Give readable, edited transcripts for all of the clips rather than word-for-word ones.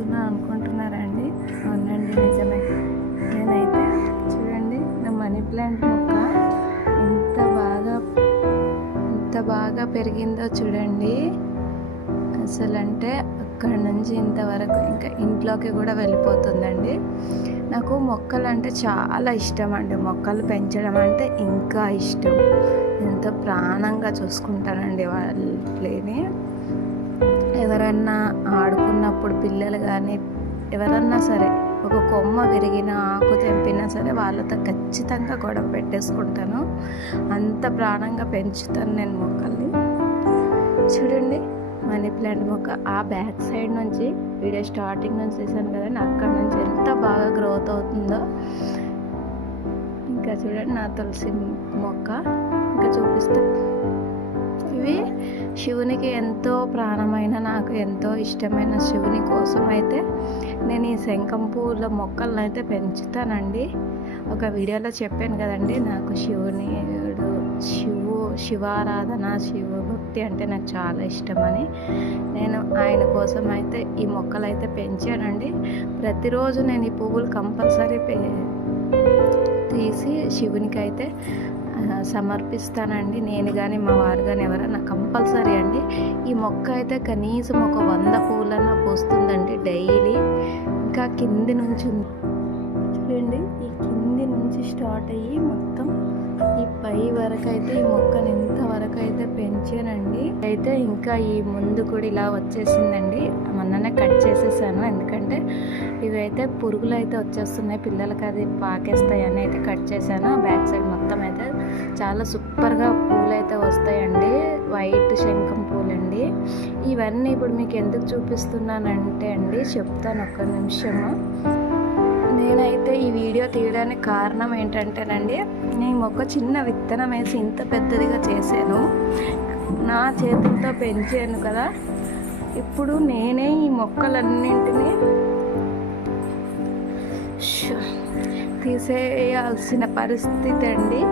చేస్తున్నా అనుకుంటున్నారండి. అవునండి, నిజమే. నేనైతే చూడండి, నా మనీ ప్లాంట్ మొక్క ఎంత బాగా పెరిగిందో చూడండి. అసలు అంటే అక్కడి నుంచి ఇంతవరకు ఇంకా ఇంట్లోకి కూడా వెళ్ళిపోతుందండి. నాకు మొక్కలు అంటే చాలా ఇష్టం అండి. మొక్కలు పెంచడం అంటే ఇంకా ఇష్టం. ఎంతో ప్రాణంగా చూసుకుంటానండి వాళ్ళని. ఎవరన్నా ఆడుకున్నప్పుడు పిల్లలు కానీ ఎవరన్నా సరే ఒక కొమ్మ విరిగిన ఆకు తెంపినా సరే వాళ్ళతో ఖచ్చితంగా గొడవ పెట్టేసుకుంటాను. అంత ప్రాణంగా పెంచుతాను నేను మొక్కల్ని. చూడండి, మనీ ప్లాంట్ మొక్క ఆ బ్యాక్ సైడ్ నుంచి వీడియో స్టార్టింగ్ నుంచి చూసాను కదండి, అక్కడ నుంచి ఎంత బాగా గ్రోత్ అవుతుందో. ఇంకా చూడండి, నా తులసి మొక్క ఇంకా చూపిస్తా. ఇవి శివునికి ఎంతో ప్రాణమైన, నాకు ఎంతో ఇష్టమైన శివుని కోసం అయితే నేను ఈ శంఖం పూల మొక్కలను అయితే పెంచుతానండి. ఒక వీడియోలో చెప్పాను కదండి, నాకు శివారాధన, శివభక్తి అంటే నాకు చాలా ఇష్టమని. నేను ఆయన కోసం అయితే ఈ మొక్కలు అయితే పెంచానండి. ప్రతిరోజు నేను ఈ పువ్వులు కంపల్సరీ తీసి శివునికి అయితే సమర్పిస్తానండి. నేను కానీ మా వారు కానీ ఎవరైనా కంపల్సరీ అండి. ఈ మొక్క అయితే కనీసం ఒక 100 పూలన్నా పూస్తుందండి డైలీ. ఇంకా కింది నుంచి చూడండి, ఈ కింది నుంచి స్టార్ట్ అయ్యి మొత్తం ఈ పై వరకు అయితే ఈ మొక్కను ఇంతవరకు అయితే పెంచానండి. అయితే ఇంకా ఈ ముందు కూడా ఇలా వచ్చేసిందండి. మొన్ననే కట్ చేసేసాను, ఎందుకంటే ఇవైతే పురుగులు అయితే వచ్చేస్తున్నాయి, పిల్లలకి అది పాకేస్తాయి అని అయితే కట్ చేశాను. బ్యాక్ సైడ్ మొత్తం అయితే చాలా సూపర్గా పూలు అయితే వస్తాయండి. వైట్ శంఖం పూలండి. ఇవన్నీ ఇప్పుడు మీకు ఎందుకు చూపిస్తున్నానంటే అండి, చెప్తాను ఒక్క నిమిషము. నేనైతే ఈ వీడియో తీయడానికి కారణం ఏంటంటేనండి, నేను ఒక చిన్న విత్తనం వేసి ఇంత పెద్దదిగా చేశాను, నా చేతులతో పెంచాను కదా. ఇప్పుడు నేనే ఈ మొక్కలన్నింటినీ తీసేయాల్సిన పరిస్థితి అండి.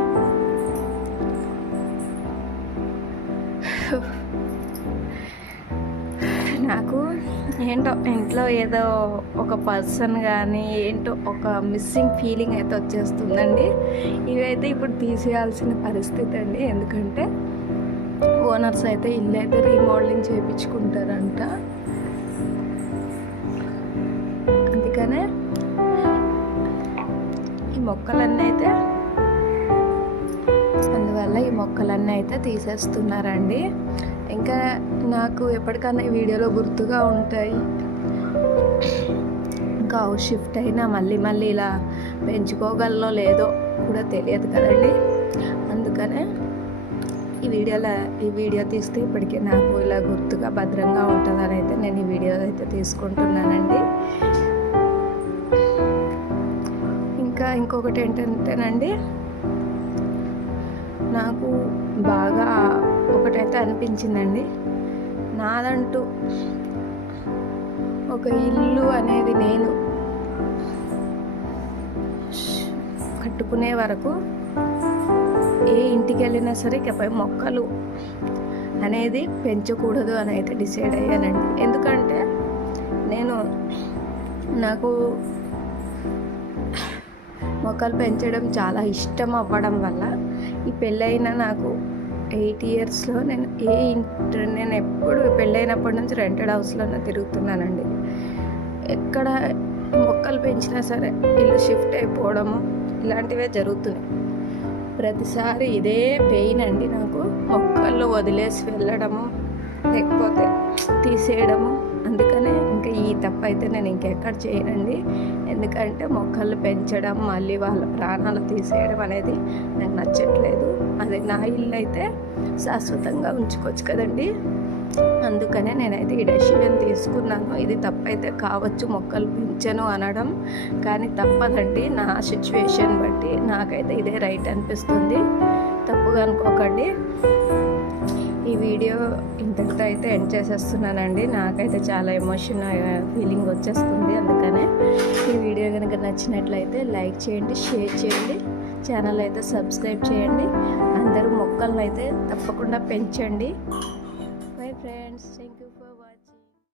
నాకు ఏంటో ఇంట్లో ఏదో ఒక పర్సన్ కానీ ఏంటో ఒక మిస్సింగ్ ఫీలింగ్ అయితే వచ్చేస్తుందండి. ఇవైతే ఇప్పుడు తీసేయాల్సిన పరిస్థితి అండి, ఎందుకంటే ఓనర్స్ అయితే ఇల్లు అయితే రీమోడలింగ్ చేయించుకుంటారంట. అందుకనే ఈ మొక్కలన్నీ అయితే ఈ మొక్కలన్నీ అయితే తీసేస్తున్నారండి. ఇంకా నాకు ఎప్పటికన్నా ఈ వీడియోలో గుర్తుగా ఉంటాయి. ఇంకా హౌస్ షిఫ్ట్ అయినా మళ్ళీ ఇలా పెంచుకోగలనో లేదో కూడా తెలియదు కదండి. అందుకనే ఈ వీడియో తీస్తే ఇప్పటికీ నాకు ఇలా గుర్తుగా భద్రంగా ఉంటుందని అయితే నేను ఈ వీడియో అయితే తీసుకుంటున్నానండి. ఇంకా ఇంకొకటి ఏంటంటేనండి, నాకు బాగా ఒకటైతే అనిపించిందండి, నాదంటూ ఒక ఇల్లు అనేది నేను కట్టుకునే వరకు ఏ ఇంటికి వెళ్ళినా సరే ఇకపై మొక్కలు అనేది పెంచకూడదు అని అయితే డిసైడ్ అయ్యానండి. ఎందుకంటే నాకు మొక్కలు పెంచడం చాలా ఇష్టం అవ్వడం వల్ల ఈ పెళ్ళైన నాకు 8 ఇయర్స్లో నేను ఎప్పుడు పెళ్ళైనప్పటి నుంచి రెంటెడ్ హౌస్లోనే తిరుగుతున్నానండి. ఎక్కడ మొక్కలు పెంచినా సరే ఇల్లు షిఫ్ట్ అయిపోవడము ఇలాంటివే జరుగుతున్నాయి. ప్రతిసారి ఇదే పెయిన్ అండి నాకు, మొక్కల్లో వదిలేసి వెళ్ళడము లేకపోతే తీసేయడము. అందుకనే ఇంకా ఈ తప్పు అయితే నేను ఇంకెక్కడ చేయనండి. ఎందుకంటే మొక్కలు పెంచడం మళ్ళీ వాళ్ళ ప్రాణాలు తీసేయడం అనేది నాకు నచ్చట్లేదు. అది నా ఇల్లు అయితే శాశ్వతంగా ఉంచుకోవచ్చు కదండి. అందుకనే నేనైతే ఈ డెసిషన్ తీసుకున్నాను. ఇది తప్పైతే కావచ్చు, మొక్కలు పెంచను అనడం, కానీ తప్పదండి. నా సిచ్యువేషన్ బట్టి నాకైతే ఇదే రైట్ అనిపిస్తుంది. తప్పుగా అనుకోకండి. ఈ వీడియో ఇంతటితో అయితే ఎండ్ చేసేస్తున్నానండి. నాకైతే చాలా ఎమోషనల్ ఫీలింగ్ వచ్చేస్తుంది. అందుకనే ఈ వీడియో కనుక నచ్చినట్లయితే లైక్ చేయండి, షేర్ చేయండి, ఛానల్ అయితే సబ్స్క్రైబ్ చేయండి. అందరూ మొక్కలను అయితే తప్పకుండా పెంచండి. Bye friends.